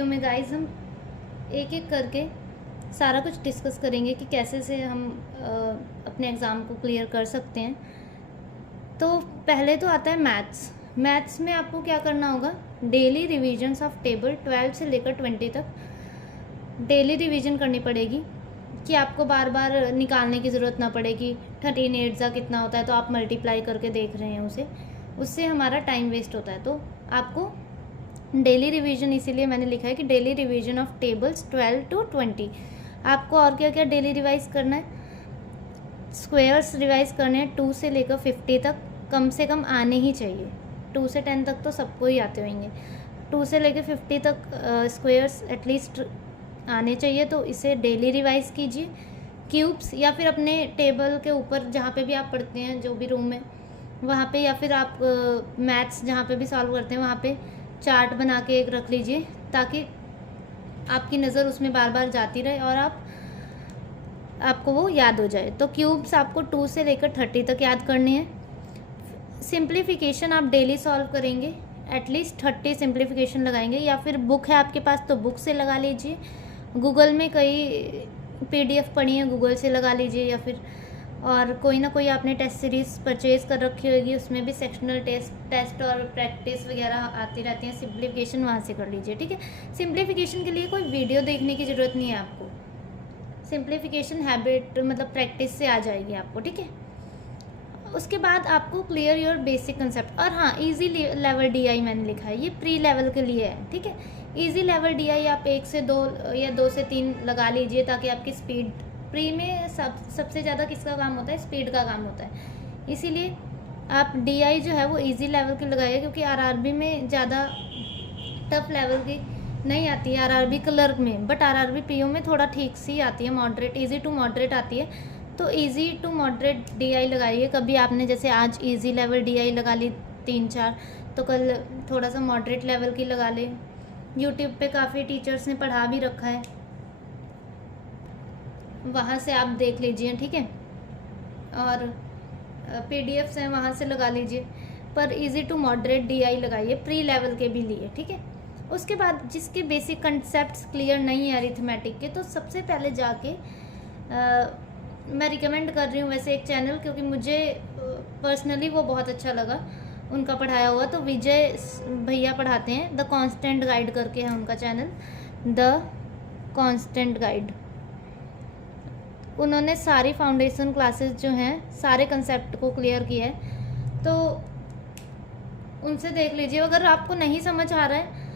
Video में guys हम एक एक करके सारा कुछ डिस्कस करेंगे कि कैसे से हम अपने एग्ज़ाम को क्लियर कर सकते हैं। तो पहले तो आता है मैथ्स। मैथ्स में आपको क्या करना होगा, डेली रिविजन्स ऑफ टेबल 12 से लेकर 20 तक डेली रिवीजन करनी पड़ेगी कि आपको बार बार निकालने की ज़रूरत ना पड़े कि 13 8 कितना होता है, तो आप मल्टीप्लाई करके देख रहे हैं उससे हमारा टाइम वेस्ट होता है। तो आपको डेली रिवीजन, इसीलिए मैंने लिखा है कि daily revision of tables 12 to 20। आपको और क्या क्या डेली रिवाइज करना है, स्क्वायर्स रिवाइज करने हैं 2 से लेकर 50 तक, कम से कम आने ही चाहिए। 2 से 10 तक तो सबको ही आते होंगे, 2 से लेकर 50 तक स्क्वायर्स एटलीस्ट आने चाहिए, तो इसे डेली रिवाइज कीजिए। क्यूब्स या फिर अपने टेबल के ऊपर जहाँ पे भी आप पढ़ते हैं, जो भी रूम है वहाँ पे, या फिर आप मैथ्स जहाँ पे भी सॉल्व करते हैं वहाँ पे चार्ट बना के एक रख लीजिए, ताकि आपकी नज़र उसमें बार बार जाती रहे और आपको वो याद हो जाए। तो क्यूब्स आपको 2 से लेकर 30 तक याद करने हैं। सिंप्लीफिकेशन आप डेली सॉल्व करेंगे, एटलीस्ट 30 सिंप्लीफिकेशन लगाएंगे, या फिर बुक है आपके पास तो बुक से लगा लीजिए। गूगल में कई PDF पढ़ी है, गूगल से लगा लीजिए, या फिर और कोई ना कोई आपने टेस्ट सीरीज़ परचेज़ कर रखी होगी, उसमें भी सेक्शनल टेस्ट और प्रैक्टिस वगैरह आती रहती हैं। सिंप्लीफिकेशन वहाँ से कर लीजिए, ठीक है। सिंप्लीफिकेशन के लिए कोई वीडियो देखने की ज़रूरत नहीं है आपको, सिंप्लीफिकेशन हैबिट मतलब प्रैक्टिस से आ जाएगी आपको, ठीक है। उसके बाद आपको क्लियर योर बेसिक कंसेप्ट, और हाँ इजी लेवल DI मैंने लिखा है, ये प्री लेवल के लिए है, ठीक है। इजी लेवल DI आप 1 से 2 या 2 से 3 लगा लीजिए, ताकि आपकी स्पीड, प्री में सबसे ज़्यादा किसका काम होता है, स्पीड का काम होता है। इसीलिए आप DI जो है वो इजी लेवल की लगाइए, क्योंकि RRB में ज़्यादा टफ लेवल की नहीं आती है, RRB क्लर्क में, बट RRB PO में थोड़ा ठीक सी आती है, मॉडरेट, इजी टू मॉडरेट आती है। तो इजी टू मॉडरेट DI लगाइए। कभी आपने जैसे आज इजी लेवल DI लगा ली 3-4, तो कल थोड़ा सा मॉडरेट लेवल की लगा ले। यूट्यूब पे काफ़ी टीचर्स ने पढ़ा भी रखा है, वहाँ से आप देख लीजिए, ठीक है। और PDFs हैं, वहाँ से लगा लीजिए, पर इजी टू मॉडरेट DI लगाइए प्री लेवल के भी लिए, ठीक है। उसके बाद जिसके बेसिक कंसेप्ट्स क्लियर नहीं है अरिथमेटिक के, तो सबसे पहले जाके मैं रिकमेंड कर रही हूँ वैसे एक चैनल, क्योंकि मुझे पर्सनली वो बहुत अच्छा लगा उनका पढ़ाया हुआ। तो विजय भैया पढ़ाते हैं, द कांस्टेंट गाइड करके है उनका चैनल, द कांस्टेंट गाइड। उन्होंने सारी फाउंडेशन क्लासेस जो हैं सारे कंसेप्ट को क्लियर किया है, तो उनसे देख लीजिए। अगर आपको नहीं समझ आ रहा है,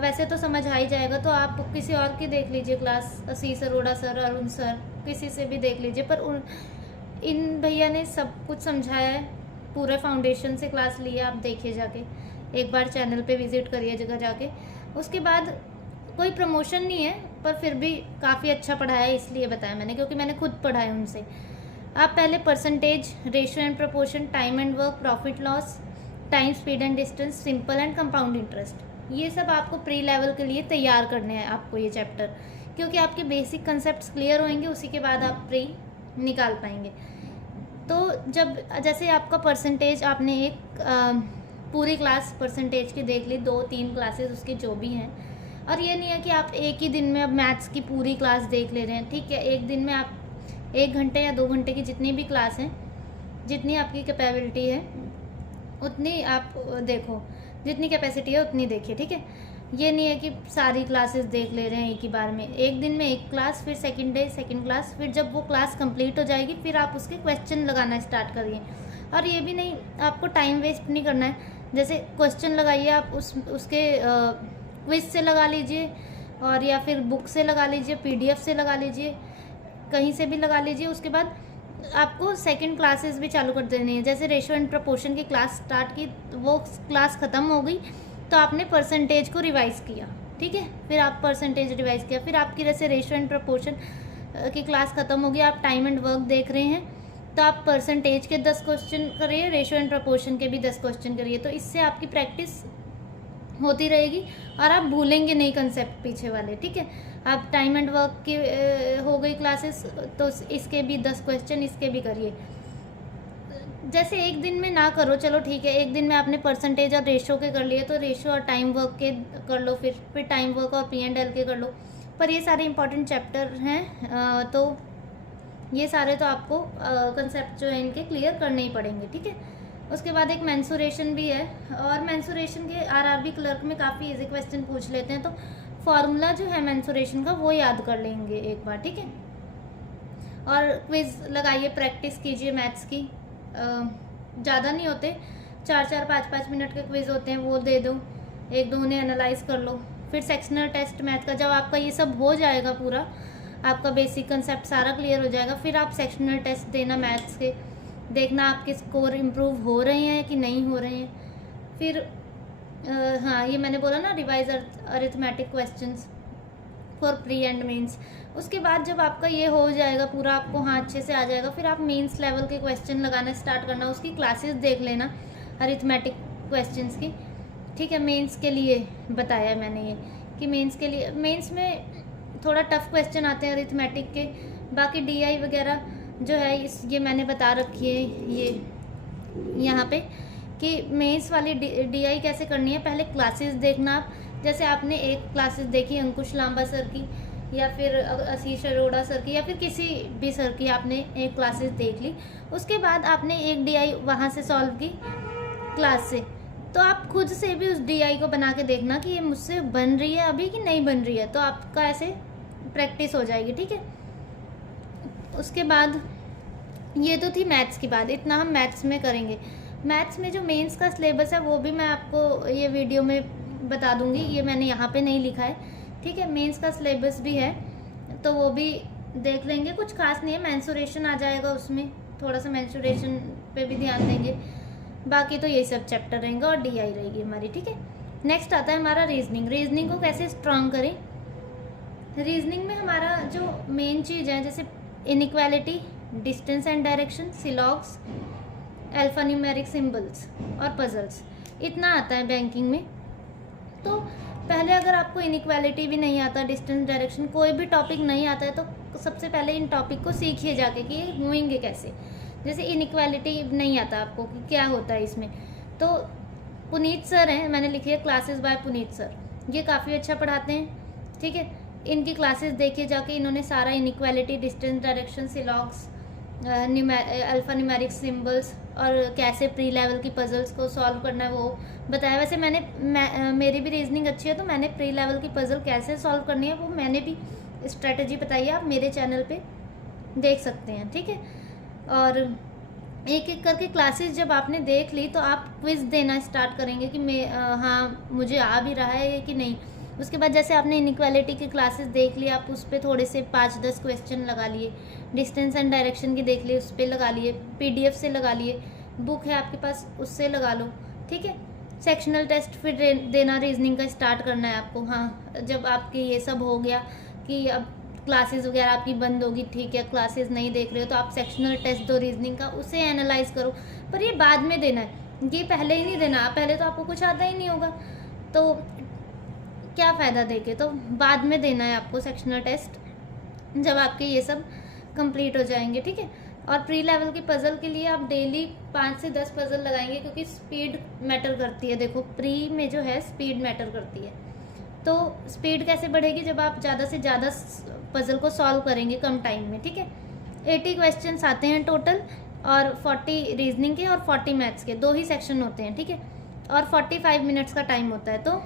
वैसे तो समझ आ ही जाएगा, तो आप किसी और की देख लीजिए क्लास, आशीष अरोड़ा सर, अरुण सर, किसी से भी देख लीजिए। पर इन भैया ने सब कुछ समझाया है, पूरे फाउंडेशन से क्लास ली है, आप देखिए जाके, एक बार चैनल पे विज़िट करिए जगह जाके। उसके बाद कोई प्रमोशन नहीं है, पर फिर भी काफ़ी अच्छा पढ़ाया है, इसलिए बताया मैंने, क्योंकि मैंने खुद पढ़ा है उनसे। आप पहले percentage, ratio and proportion, time and work, profit loss, time, speed and distance, simple and compound interest, ये सब आपको प्री लेवल के लिए तैयार करने हैं आपको ये चैप्टर, क्योंकि आपके बेसिक कंसेप्ट्स क्लियर होंगे, उसी के बाद आप प्री निकाल पाएंगे। तो जब जैसे आपका परसेंटेज, आपने एक पूरी क्लास परसेंटेज की देख ली, 2-3 क्लासेस उसकी जो भी हैं, और ये नहीं है कि आप एक ही दिन में अब मैथ्स की पूरी क्लास देख ले रहे हैं, ठीक है। एक दिन में आप 1 घंटे या 2 घंटे की जितनी भी क्लास हैं, जितनी आपकी कैपेबिलिटी है उतनी आप देखो, जितनी कैपेसिटी है उतनी देखिए, ठीक है। ये नहीं है कि सारी क्लासेस देख ले रहे हैं एक ही बार में, एक दिन में एक क्लास, फिर सेकंड डे सेकंड क्लास, फिर जब वो क्लास कंप्लीट हो जाएगी फिर आप उसके क्वेश्चन लगाना स्टार्ट करिए। और ये भी नहीं, आपको टाइम वेस्ट नहीं करना है। जैसे क्वेश्चन लगाइए आप उसके क्विज से लगा लीजिए, और या फिर बुक से लगा लीजिए, PDF से लगा लीजिए, कहीं से भी लगा लीजिए। उसके बाद आपको सेकंड क्लासेस भी चालू कर देनी है। जैसे रेशियो एंड प्रोपोर्शन की क्लास स्टार्ट की, वो क्लास ख़त्म हो गई, तो आपने परसेंटेज को रिवाइज़ किया, ठीक है। फिर आप परसेंटेज रिवाइज़ किया, फिर आपकी जैसे रेशियो एंड प्रोपोर्शन की क्लास ख़त्म हो गई, आप टाइम एंड वर्क देख रहे हैं, तो आप परसेंटेज के 10 क्वेश्चन करिए, रेशियो एंड प्रोपोर्शन के भी 10 क्वेश्चन करिए। तो इससे आपकी प्रैक्टिस होती रहेगी और आप भूलेंगे नहीं कंसेप्ट पीछे वाले, ठीक है। आप टाइम एंड वर्क की हो गई क्लासेस, तो इसके भी 10 क्वेश्चन इसके भी करिए। जैसे एक दिन में ना करो, चलो ठीक है, एक दिन में आपने परसेंटेज और रेशो के कर लिए, तो रेशो और टाइम वर्क के कर लो, फिर टाइम वर्क और P&L के कर लो। पर ये सारे इंपॉर्टेंट चैप्टर हैं, तो ये सारे तो आपको कंसेप्ट जो है इनके क्लियर करने ही पड़ेंगे, ठीक है। उसके बाद एक मेंसुरेशन भी है, और मेंसुरेशन के RRB क्लर्क में काफ़ी इजी क्वेश्चन पूछ लेते हैं, तो फॉर्मूला जो है मेंसुरेशन का वो याद कर लेंगे एक बार, ठीक है। और क्विज़ लगाइए, प्रैक्टिस कीजिए मैथ्स की, ज़्यादा नहीं होते, 4-4 5-5 मिनट के क्विज़ होते हैं, वो दे दो, एक दो उन्हें एनालाइज कर लो। फिर सेक्शनल टेस्ट मैथ का, जब आपका ये सब हो जाएगा पूरा, आपका बेसिक कंसेप्ट सारा क्लियर हो जाएगा, फिर आप सेक्शनल टेस्ट देना मैथ्स के, देखना आपके स्कोर इम्प्रूव हो रहे हैं कि नहीं हो रहे हैं। फिर हाँ, ये मैंने बोला ना, revise arithmetic questions for pre and mains. उसके बाद जब आपका ये हो जाएगा पूरा, आपको हाँ अच्छे से आ जाएगा, फिर आप मेंस लेवल के क्वेश्चन लगाना स्टार्ट करना, उसकी क्लासेस देख लेना अरिथमेटिक क्वेश्चंस की, ठीक है। मेंस के लिए बताया मैंने ये कि मेंस के लिए, मेंस में थोड़ा टफ क्वेश्चन आते हैं अरिथमेटिक के, बाकी DI वगैरह जो है ये मैंने बता रखी है ये यहाँ पे कि मेंस वाली DI कैसे करनी है। पहले क्लासेस देखना आप, जैसे आपने एक क्लासेस देखी अंकुश लांबा सर की, या फिर आशीष अरोड़ा सर की, या फिर किसी भी सर की आपने एक क्लासेस देख ली, उसके बाद आपने एक DI वहाँ से सॉल्व की क्लास से, तो आप खुद से भी उस DI को बना के देखना कि ये मुझसे बन रही है अभी कि नहीं बन रही है, तो आपका ऐसे प्रैक्टिस हो जाएगी, ठीक है। उसके बाद ये तो थी मैथ्स की बात, इतना हम मैथ्स में करेंगे। मैथ्स में जो मेंस का सिलेबस है वो भी मैं आपको ये वीडियो में बता दूंगी, ये मैंने यहाँ पे नहीं लिखा है, ठीक है। मेंस का सिलेबस भी है, तो वो भी देख लेंगे, कुछ खास नहीं है, मेंसुरेशन आ जाएगा उसमें, थोड़ा सा मेंसुरेशन पे भी ध्यान देंगे, बाकी तो ये सब चैप्टर रहेंगे और DI रहेगी हमारी, ठीक है। नेक्स्ट आता है हमारा रीजनिंग। रीजनिंग को कैसे स्ट्रॉन्ग करें। रीजनिंग में हमारा जो मेन चीज़ है, जैसे inequality, distance and direction, syllogisms, alphanumeric symbols और पजल्स, इतना आता है बैंकिंग में। तो पहले अगर आपको इनइक्वालिटी भी नहीं आता, डिस्टेंस, डायरेक्शन, कोई भी टॉपिक नहीं आता है, तो सबसे पहले इन टॉपिक को सीखिए जाके कि ये होंगे कैसे। जैसे इनइक्वालिटी नहीं आता आपको कि क्या होता है इसमें, तो पुनीत सर हैं, मैंने लिखी है क्लासेस बाय पुनीत सर, ये काफ़ी अच्छा पढ़ाते हैं, ठीक है। इनकी क्लासेस देखिए जाके, इन्होंने सारा inequality, distance, direction, syllogisms, alphanumeric symbols और कैसे प्री लेवल की पजल्स को सॉल्व करना है वो बताया। वैसे मेरी भी रीजनिंग अच्छी है, तो मैंने प्री लेवल की पजल कैसे सॉल्व करनी है वो मैंने भी स्ट्रेटजी बताई है, आप मेरे चैनल पे देख सकते हैं, ठीक है। और एक एक करके क्लासेस जब आपने देख ली, तो आप क्विज़ देना स्टार्ट करेंगे कि मैं हाँ मुझे आ भी रहा है कि नहीं। उसके बाद जैसे आपने इनइक्वालिटी की क्लासेस देख ली, आप उस पर थोड़े से 5-10 क्वेश्चन लगा लिए, डिस्टेंस एंड डायरेक्शन की देख लिए, उस पर लगा लिए, PDF से लगा लिए, बुक है आपके पास उससे लगा लो, ठीक है। सेक्शनल टेस्ट फिर देना रीजनिंग का स्टार्ट करना है आपको। हाँ, जब आपके ये सब हो गया कि अब क्लासेस वगैरह आपकी बंद होगी, ठीक है, क्लासेस नहीं देख रहे हो, तो आप सेक्शनल टेस्ट दो रीजनिंग का, उसे एनालाइज करो, पर ये बाद में देना है, ये पहले ही नहीं देना। पहले तो आपको कुछ आता ही नहीं होगा, तो क्या फ़ायदा देके, तो बाद में देना है आपको सेक्शनल टेस्ट, जब आपके ये सब कंप्लीट हो जाएंगे, ठीक है। और प्री लेवल की पज़ल के लिए आप डेली 5 से 10 पज़ल लगाएंगे, क्योंकि स्पीड मैटर करती है। देखो, प्री में जो है स्पीड मैटर करती है, तो स्पीड कैसे बढ़ेगी, जब आप ज़्यादा से ज़्यादा पज़ल को सॉल्व करेंगे कम टाइम में, ठीक है। 80 क्वेश्चंस आते हैं टोटल, और 40 रीजनिंग के और 40 मैथ्स के, 2 ही सेक्शन होते हैं, ठीक है। और 45 मिनट्स का टाइम होता है, तो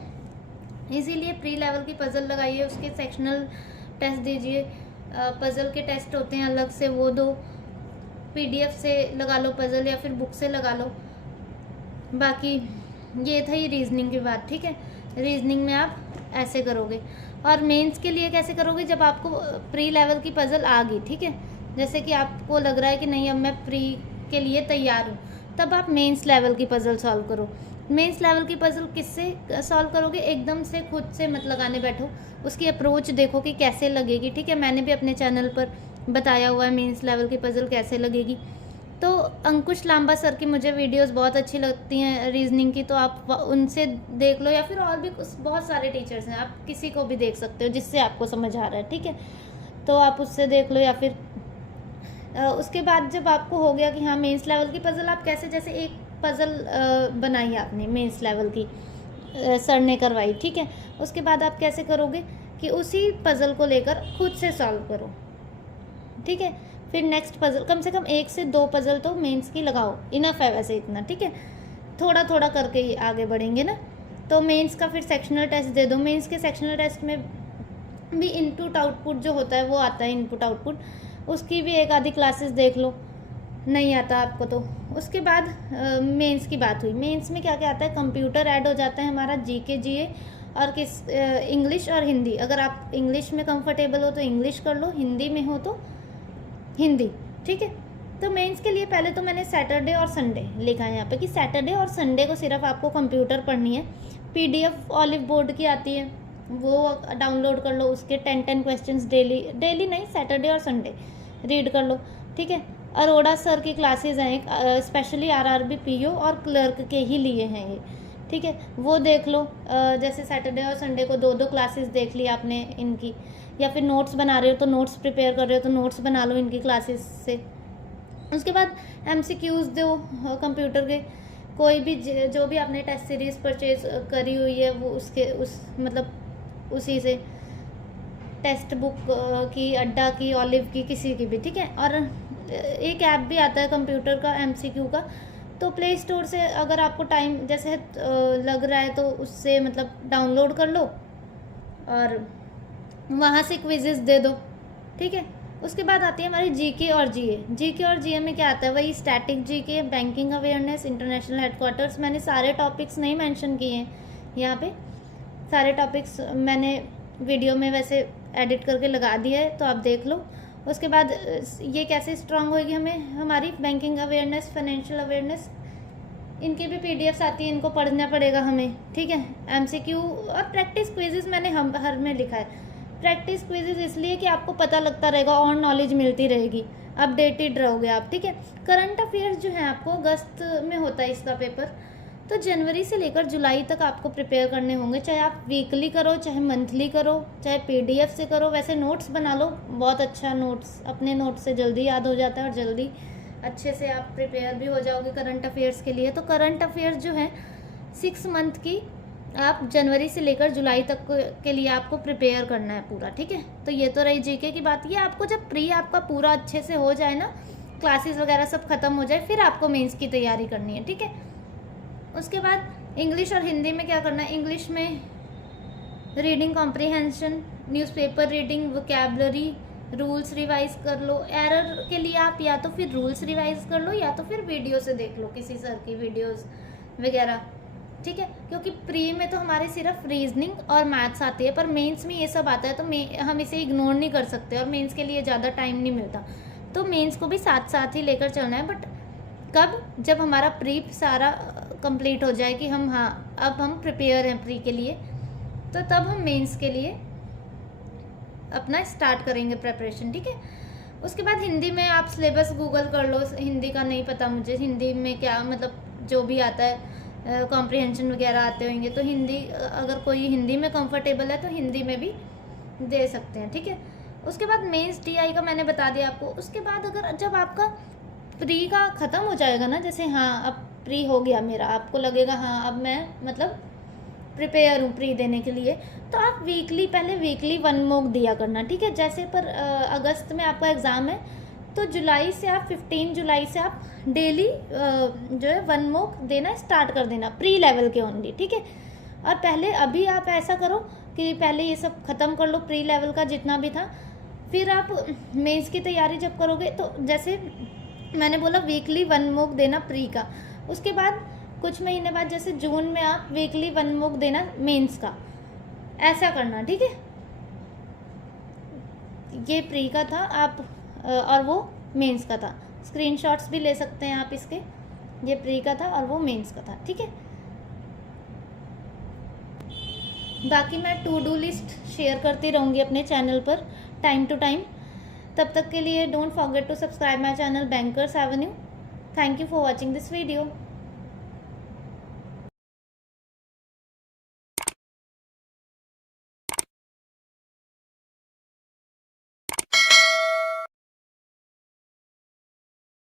इसीलिए प्री लेवल की पज़ल लगाइए, उसके सेक्शनल टेस्ट दीजिए। पज़ल के टेस्ट होते हैं अलग से, वो दो, PDF से लगा लो पज़ल, या फिर बुक से लगा लो। बाकी ये था ये रीजनिंग की बात, ठीक है। रीजनिंग में आप ऐसे करोगे। और मेंस के लिए कैसे करोगे, जब आपको प्री लेवल की पज़ल आ गई, ठीक है, जैसे कि आपको लग रहा है कि नहीं अब मैं प्री के लिए तैयार हूँ, तब आप मेंस लेवल की पज़ल सॉल्व करो। मेंस लेवल की पज़ल किससे सॉल्व करोगे, एकदम से खुद से मत लगाने बैठो, उसकी अप्रोच देखो कि कैसे लगेगी, ठीक है। मैंने भी अपने चैनल पर बताया हुआ है मेंस लेवल की पज़ल कैसे लगेगी। तो अंकुश लांबा सर की मुझे वीडियोस बहुत अच्छी लगती हैं रीजनिंग की, तो आप उनसे देख लो, या फिर और भी बहुत सारे टीचर्स हैं, आप किसी को भी देख सकते हो जिससे आपको समझ आ रहा है, ठीक है। तो आप उससे देख लो, या फिर उसके बाद जब आपको हो गया कि हाँ मेंस लेवल की पज़ल आप कैसे, जैसे एक पज़ल बनाई आपने मेंस लेवल की, सर ने करवाई, ठीक है, उसके बाद आप कैसे करोगे कि उसी पज़ल को लेकर खुद से सॉल्व करो, ठीक है। फिर नेक्स्ट पज़ल, कम से कम 1 से 2 पज़ल तो मेंस की लगाओ, इनफ है वैसे इतना, ठीक है। थोड़ा थोड़ा करके ही आगे बढ़ेंगे ना। तो मेंस का फिर सेक्शनल टेस्ट दे दो। मेंस के सेक्शनल टेस्ट में भी इनपुट आउटपुट जो होता है वो आता है, इनपुट आउटपुट, उसकी भी एक आधी क्लासेस देख लो, नहीं आता आपको तो। उसके बाद मेंस की बात हुई। मेंस में क्या क्या आता है, कंप्यूटर ऐड हो जाता है हमारा, जीके जीए और इंग्लिश और हिंदी। अगर आप इंग्लिश में कंफर्टेबल हो तो इंग्लिश कर लो, हिंदी में हो तो हिंदी, ठीक है। तो मेंस के लिए पहले तो मैंने सैटरडे और संडे लिखा है यहाँ पे कि सैटरडे और संडे को सिर्फ आपको कंप्यूटर पढ़नी है। पीडीएफ ऑलिव बोर्ड की आती है, वो डाउनलोड कर लो, उसके 10 क्वेश्चंस डेली नहीं, सैटरडे और संडे रीड कर लो, ठीक है। अरोड़ा सर की क्लासेस हैं, स्पेशली आरआरबी पीओ और क्लर्क के ही लिए हैं ये, ठीक है, वो देख लो। जैसे सैटरडे और संडे को 2 क्लासेस देख ली आपने इनकी, या फिर नोट्स बना रहे हो तो नोट्स प्रिपेयर कर रहे हो तो नोट्स बना लो इनकी क्लासेस से। उसके बाद एमसीक्यूज़ दो कंप्यूटर के, कोई भी जो भी आपने टेस्ट सीरीज़ परचेज करी हुई है वो मतलब उसी से, टेक्स्ट बुक की, अड्डा की, ऑलिव की, किसी की भी, ठीक है। और एक ऐप भी आता है कंप्यूटर का एमसीक्यू का, तो प्ले स्टोर से अगर आपको टाइम जैसे लग रहा है तो उससे मतलब डाउनलोड कर लो और वहाँ से क्विजेस दे दो, ठीक है। उसके बाद आती है हमारी जीके और जीए। जीके और जीए में क्या आता है, वही static GK, banking awareness, international headquarters. मैंने सारे टॉपिक्स नहीं मेंशन किए हैं यहाँ पे, सारे टॉपिक्स मैंने वीडियो में वैसे एडिट करके लगा दिया है, तो आप देख लो। उसके बाद ये कैसे स्ट्रांग होगी हमें, हमारी बैंकिंग अवेयरनेस, फाइनेंशियल अवेयरनेस, इनकी भी पीडीएफ्स आती है, इनको पढ़ना पड़ेगा हमें, ठीक है। एमसीक्यू और प्रैक्टिस क्विजेज मैंने हर में लिखा है। प्रैक्टिस क्विजेज इसलिए कि आपको पता लगता रहेगा और नॉलेज मिलती रहेगी, अपडेटेड रहोगे आप, ठीक है। करंट अफेयर्स जो है आपको अगस्त में होता है इसका पेपर, तो जनवरी से लेकर जुलाई तक आपको प्रिपेयर करने होंगे, चाहे आप वीकली करो, चाहे मंथली करो, चाहे पीडीएफ से करो। वैसे नोट्स बना लो, बहुत अच्छा नोट्स, अपने नोट्स से जल्दी याद हो जाता है और जल्दी अच्छे से आप प्रिपेयर भी हो जाओगे करंट अफेयर्स के लिए। तो करंट अफेयर्स जो है 6 मंथ की, आप जनवरी से लेकर जुलाई तक के लिए आपको प्रिपेयर करना है पूरा, ठीक है। तो ये तो रही जीके की बात। ये आपको जब प्री आपका पूरा अच्छे से हो जाए ना, क्लासेस वगैरह सब खत्म हो जाए, फिर आपको मेंस की तैयारी करनी है, ठीक है। उसके बाद इंग्लिश और हिंदी में क्या करना है, इंग्लिश में reading comprehension, newspaper reading, vocabulary, rules revise कर लो। एरर के लिए आप या तो फिर रूल्स रिवाइज कर लो या तो फिर वीडियो से देख लो, किसी सर की वीडियोस वगैरह, ठीक है। क्योंकि प्री में तो हमारे सिर्फ रीजनिंग और मैथ्स आती है, पर मेंस में ये सब आता है, तो हम इसे इग्नोर नहीं कर सकते और मेंस के लिए ज़्यादा टाइम नहीं मिलता, तो मेंस को भी साथ साथ ही लेकर चलना है। बट कब, जब हमारा प्री सारा कंप्लीट हो जाए कि हम हाँ अब हम प्रिपेयर हैं प्री के लिए, तो तब हम मेंस के लिए अपना स्टार्ट करेंगे प्रिपरेशन, ठीक है। उसके बाद हिंदी में आप सिलेबस गूगल कर लो, हिंदी का नहीं पता मुझे, हिंदी में क्या मतलब जो भी आता है कॉम्प्रिहेंशन वगैरह आते होंगे, तो हिंदी अगर कोई हिंदी में कंफर्टेबल है तो हिंदी में भी दे सकते हैं, ठीक है। उसके बाद मेंस टीआई का मैंने बता दिया आपको। उसके बाद अगर जब आपका प्री का ख़त्म हो जाएगा ना, जैसे हाँ अब प्री हो गया मेरा, आपको लगेगा हाँ अब मैं मतलब प्रिपेयर हूँ प्री देने के लिए, तो आप पहले वीकली 1 मॉक दिया करना, ठीक है। जैसे पर अगस्त में आपका एग्ज़ाम है, तो जुलाई से आप 15 जुलाई से आप डेली जो है 1 मॉक देना स्टार्ट कर देना, प्री लेवल के ओनली, ठीक है। और पहले अभी आप ऐसा करो कि पहले ये सब ख़त्म कर लो प्री लेवल का जितना भी था, फिर आप मेंस की तैयारी जब करोगे तो जैसे मैंने बोला वीकली 1 मॉक देना प्री का। उसके बाद कुछ महीने बाद जैसे जून में आप वीकली 1 मॉक देना मेंस का, ऐसा करना, ठीक है। ये प्री का था आप और वो मेंस का था। स्क्रीनशॉट्स भी ले सकते हैं आप इसके, ये प्री का था और वो मेंस का था, ठीक है। बाकी मैं टू डू लिस्ट शेयर करती रहूँगी अपने चैनल पर टाइम टू टाइम। तब तक के लिए don't forget to subscribe my channel Bankers Avenue. Thank you for watching this video.